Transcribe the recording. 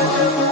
Thank oh you.